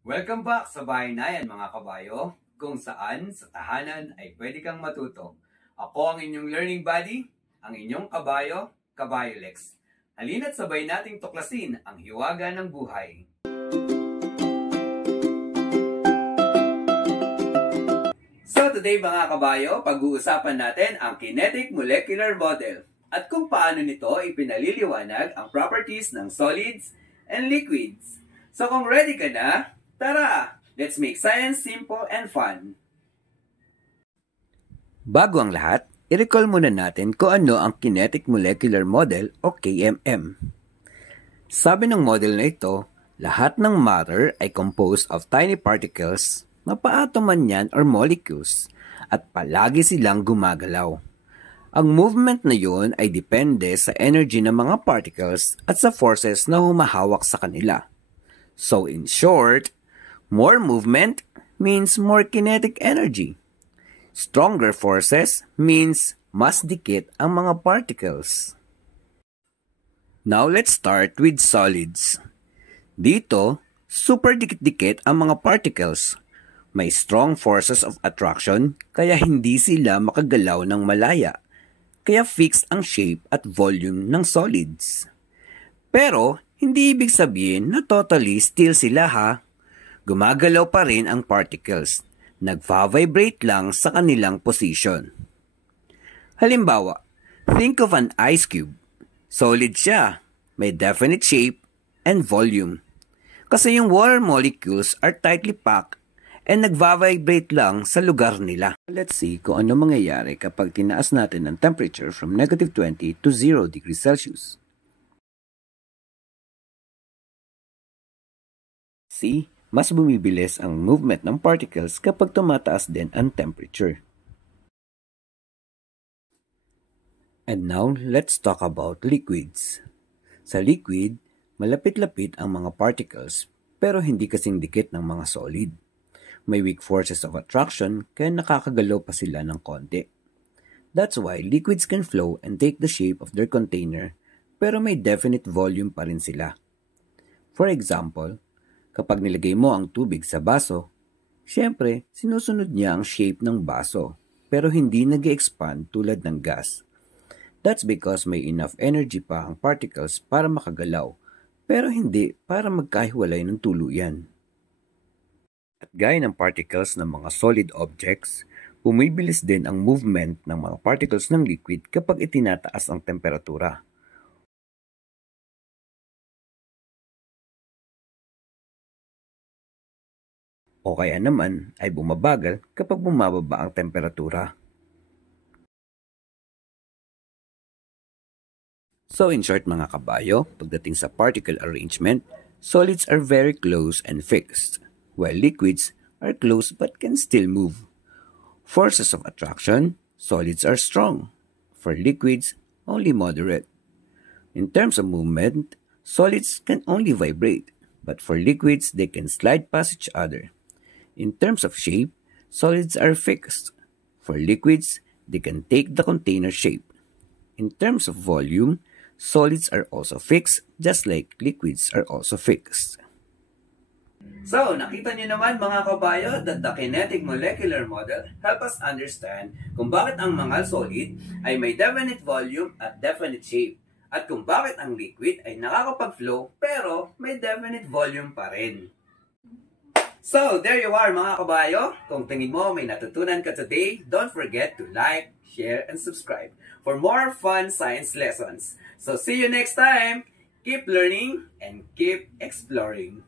Welcome back sa Bahinayan mga kabayo, kung saan sa tahanan ay pwede kang matuto. Ako ang inyong learning buddy, ang inyong kabayo, Kabayo Lex. Halina't sabay nating tuklasin ang hiwaga ng buhay. So today mga kabayo, pag-uusapan natin ang kinetic molecular model at kung paano nito ipinaliliwanag ang properties ng solids and liquids. So kung ready ka na, tara! Let's make science simple and fun! Bago ang lahat, i-recall muna natin kung ano ang Kinetic Molecular Model o KMM. Sabi ng model na ito, lahat ng matter ay composed of tiny particles, mapaatom man yan or molecules, at palagi silang gumagalaw. Ang movement na yun ay depende sa energy ng mga particles at sa forces na humahawak sa kanila. So in short, more movement means more kinetic energy. Stronger forces means mas dikit ang mga particles. Now let's start with solids. Dito, super dikit-dikit ang mga particles. May strong forces of attraction kaya hindi sila makagalaw ng malaya. Kaya fixed ang shape at volume ng solids. Pero hindi ibig sabihin na totally still sila ha. Gumagalaw pa rin ang particles. Nagva-vibrate lang sa kanilang position. Halimbawa, think of an ice cube. Solid siya, may definite shape and volume. Kasi yung water molecules are tightly packed and nagva-vibrate lang sa lugar nila. Let's see kung ano mangyayari kapag tinaas natin ang temperature from -20 to 0 degrees Celsius. See? Mas bumibilis ang movement ng particles kapag tumataas din ang temperature. And now, let's talk about liquids. Sa liquid, malapit-lapit ang mga particles pero hindi kasing dikit ng mga solid. May weak forces of attraction kaya nakakagalaw pa sila ng konti. That's why liquids can flow and take the shape of their container pero may definite volume pa rin sila. For example, kapag nilagay mo ang tubig sa baso, syempre, sinusunod niya ang shape ng baso, pero hindi nag-expand tulad ng gas. That's because may enough energy pa ang particles para makagalaw, pero hindi para magkahiwalay ng tuluyan. At gaya ng particles ng mga solid objects, bumibilis din ang movement ng mga particles ng liquid kapag itinataas ang temperatura. O kaya naman ay bumabagal kapag bumababa ang temperatura. So in short mga kabayo, pagdating sa particle arrangement, solids are very close and fixed, while liquids are close but can still move. Forces of attraction, solids are strong. For liquids, only moderate. In terms of movement, solids can only vibrate, but for liquids, they can slide past each other. In terms of shape, solids are fixed. For liquids, they can take the container shape. In terms of volume, solids are also fixed just like liquids are also fixed. So, nakita niyo naman mga kabayo that the kinetic molecular model help us understand kung bakit ang mga solid ay may definite volume at definite shape at kung bakit ang liquid ay nakakapag-flow pero may definite volume pa rin. So, there you are mga kabayo. Kung tingin mo may natutunan ka today, don't forget to like, share, and subscribe for more fun science lessons. So, see you next time. Keep learning and keep exploring.